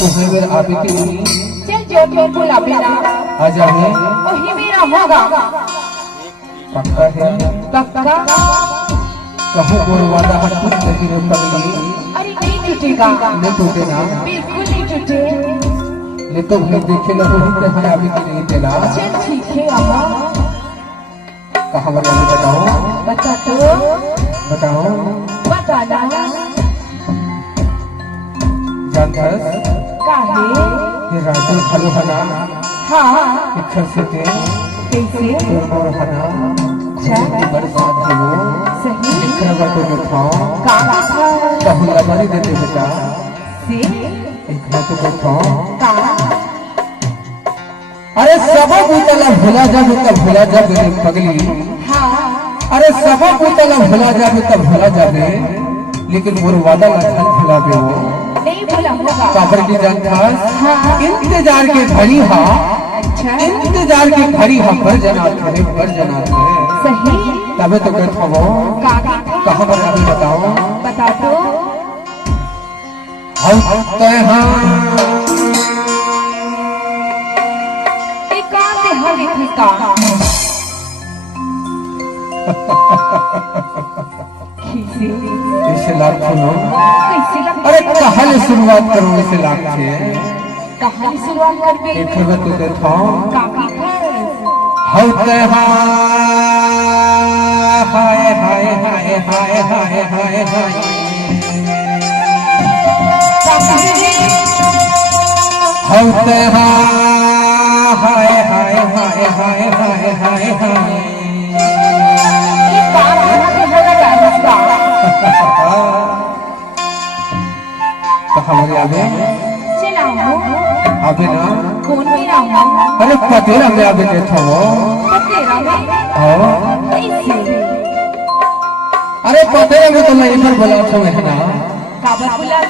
तुम्हें मेरे आबे के नहीं चल जो बिल्कुल आबेला आ जाए वही मेरा होगा पक्का है पक्का कहो बोल वादा हट कुछ नहीं रे पगली अरे नहीं टूटेगा नहीं टूटे ना बिल्कुल नहीं टूटे ले तो मैं देखे लो वही पे है आबे के नहीं तेला चल ठीक है आमा कहाँ बताओ बता तो बताओ बताना जानता काहे ये रातों खालो हना हाँ इच्छा से थे कैसे और हना अच्छा बरसात है वो सही इतना बातों में खाओ काका कहूँ लबारी देते बेटा से इतना तो खाओ का अरे सब बुतला भुला जाबे तब भुला जाबे रे पगली हाँ अरे सब बुतला भुला जाबे तब भुला जाबे लेकिन मोर वादा ना भुलाबे वो नहीं भूला होगा काबर की जानता हाँ इंतजार के घड़ी हा अच्छा इंतजार की घड़ी हा पर जना थे सही तबे तो कहता वो काका कहाँ पर अभी बताओ बता तो हम हाँ एकांत हरि ठिका खीसे इसे लाख सुनो कैसे लगता अरे कहानी शुरुआत करो इसे लाख से कहानी शुरुआत कर दे एक खबर तो देखो काकी हम हाय हाय हाय हाय हाय हाय हाय हम हाय हाय हाय हाय हाय हाय हाय हमारे आगे आगे ना कौन मेरा अरे पतेरा में आगे देखो वो अरे पतेरा में तो मैं इधर बोला था मैं ना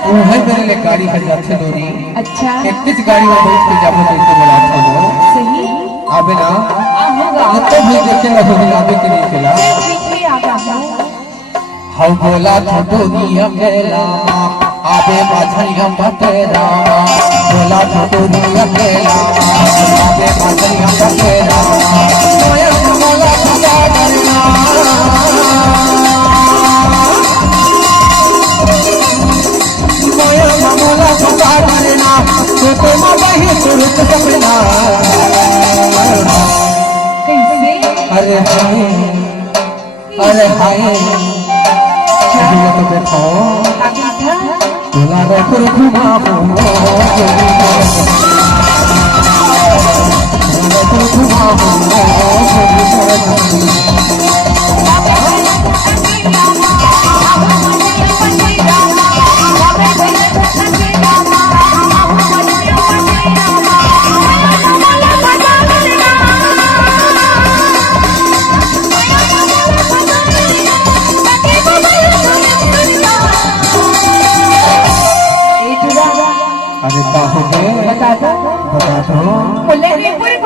वो है मेरे लिए गाड़ी है जाते दोरी अच्छा किस गाड़ी में बैठ के जाबो तो इसे बोला था वो सही आगे ना होगा तो भी देखे रहो आगे के नहीं चला ठीक है आगा हम बोला था दुनिया मेला आबे माझलिया बतेरा बोला था दुनिया मेला आबे माझलिया बतेरा मोया बोला था डरना मोया बोला था डरना तो तुम वही तुरंत सपना कैसे अरे हाय तो देखो तुलारे पर घुमाओ तुलारे पर घुमाओ अरे काहे दे बता दो बोले रे पूरे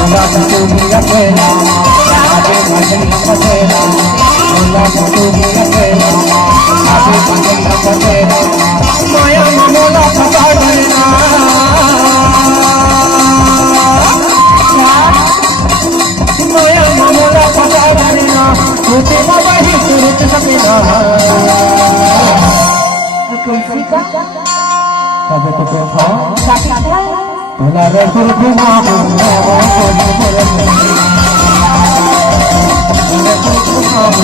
बोला तू भी अकेला आगे मजलिया बतेरा बोला तू भी अकेला आगे मजलिया बतेरा माया बोला फसा डरना माया बोला फसा डरना तू वही तुरंत सपना कैसे का तबे तो देखो काका तुलारे पर घुमाओ तुलारे पर घुमाओ